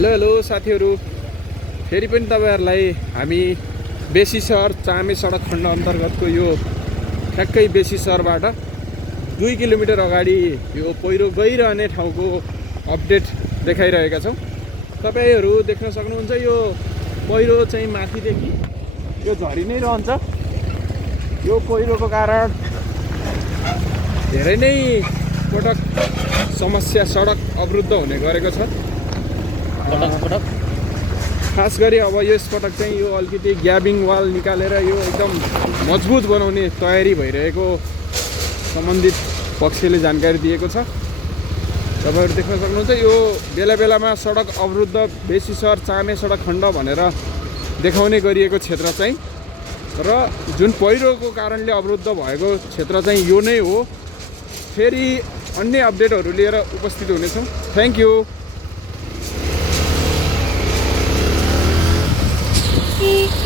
Hello साथीहरू, फेरि पनि तपाईहरुलाई हामी बेसी सहर चामे सडक खण्ड अन्तर्गतको यो ठ्याक्कै बेसी सहरबाट 2 किलोमिटर अगाडि यो पहिरो गइरहने ठाउँको अपडेट देखाइरहेका छौं। तपाईहरु देख्न सक्नुहुन्छ यो पहिरो चाहिँ माथिदेखि यो झरी नै रहन्छ। यो पहिरोको कारण धेरै नै पटक समस्या सडक अवरुद्ध हुने गरेको छ। खास गरी अब यस पटक चाहिँ यो अलिकति ग्याबिङ वाल निकालेर यो एकदम मजबुत बनाउने तयारी भइरहेको सम्बन्धित पक्षले जानकारी दिएको छ। तपाईहरु देख्न सक्नुहुन्छ यो बेला बेलामा सडक अवरुद्ध बेसी सहर चामे सडक खण्ड भनेर देखाउने गरिएको क्षेत्र चाहिँ र जुन पहिरोको कारणले अवरुद्ध भएको क्षेत्र चाहिँ यो नै हो। फेरि अन्य अपडेटहरु लिएर उपस्थित हुनेछौं। Thank you.